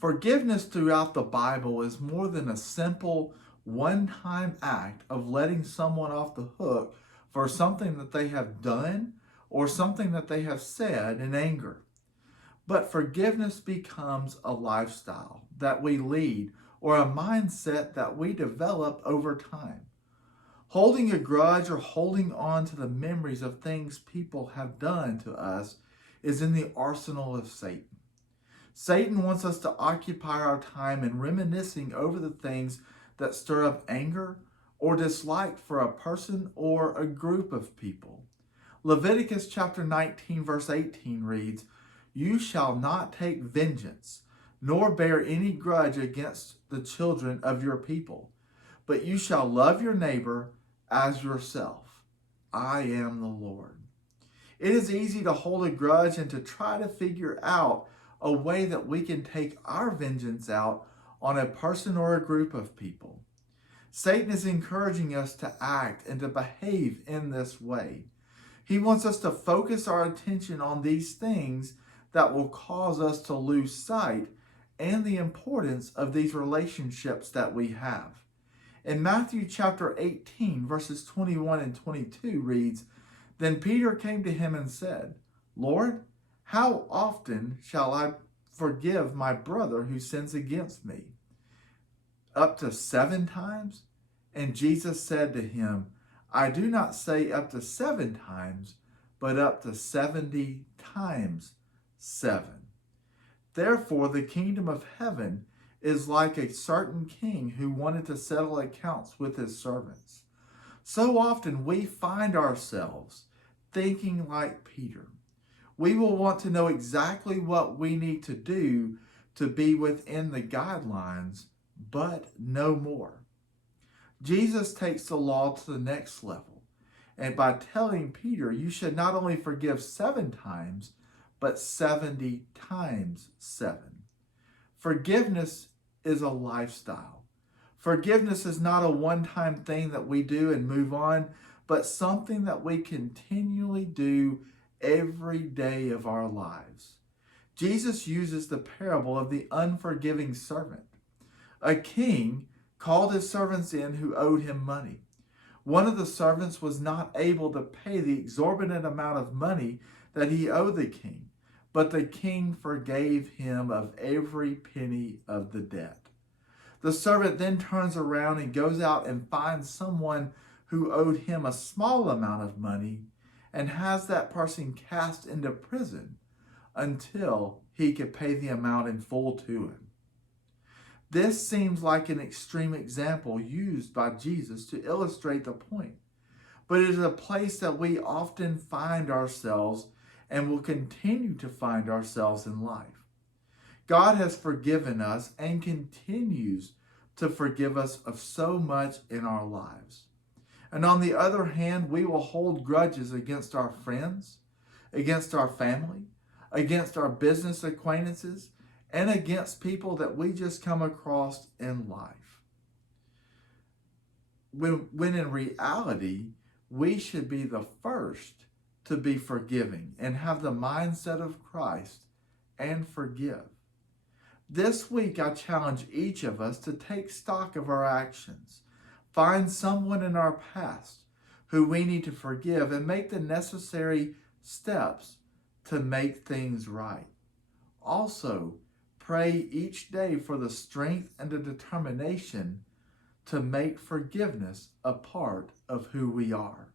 Forgiveness throughout the Bible is more than a simple one-time act of letting someone off the hook for something that they have done or something that they have said in anger. But forgiveness becomes a lifestyle that we lead or a mindset that we develop over time. Holding a grudge or holding on to the memories of things people have done to us is in the arsenal of Satan. Satan wants us to occupy our time in reminiscing over the things that stir up anger or dislike for a person or a group of people. Leviticus chapter 19 verse 18 reads, "You shall not take vengeance, nor bear any grudge against the children of your people, but you shall love your neighbor as yourself. I am the Lord." It is easy to hold a grudge and to try to figure out a way that we can take our vengeance out on a person or a group of people. Satan is encouraging us to act and to behave in this way. He wants us to focus our attention on these things that will cause us to lose sight and the importance of these relationships that we have. In Matthew chapter 18, verses 21 and 22 reads, "Then Peter came to him and said, 'Lord, how often shall I forgive my brother who sins against me? Up to 7 times?' And Jesus said to him, 'I do not say up to 7 times, but up to 70 times 7. Therefore, the kingdom of heaven is like a certain king who wanted to settle accounts with his servants.'" So often we find ourselves thinking like Peter. We will want to know exactly what we need to do to be within the guidelines, but no more. Jesus takes the law to the next level, and by telling Peter, "You should not only forgive 7 times, but 70 times 7. Forgiveness is a lifestyle. Forgiveness is not a one-time thing that we do and move on, but something that we continually do every day of our lives. Jesus uses the parable of the unforgiving servant. A king called his servants in who owed him money. One of the servants was not able to pay the exorbitant amount of money that he owed the king, but the king forgave him of every penny of the debt. The servant then turns around and goes out and finds someone who owed him a small amount of money and has that person cast into prison until he could pay the amount in full to him. This seems like an extreme example used by Jesus to illustrate the point, but it is a place that we often find ourselves and will continue to find ourselves in life. God has forgiven us and continues to forgive us of so much in our lives. And on the other hand, we will hold grudges against our friends, against our family, against our business acquaintances, and against people that we just come across in life. When in reality, we should be the first to be forgiving and have the mindset of Christ and forgive. This week, I challenge each of us to take stock of our actions. Find someone in our past who we need to forgive and make the necessary steps to make things right. Also, pray each day for the strength and the determination to make forgiveness a part of who we are.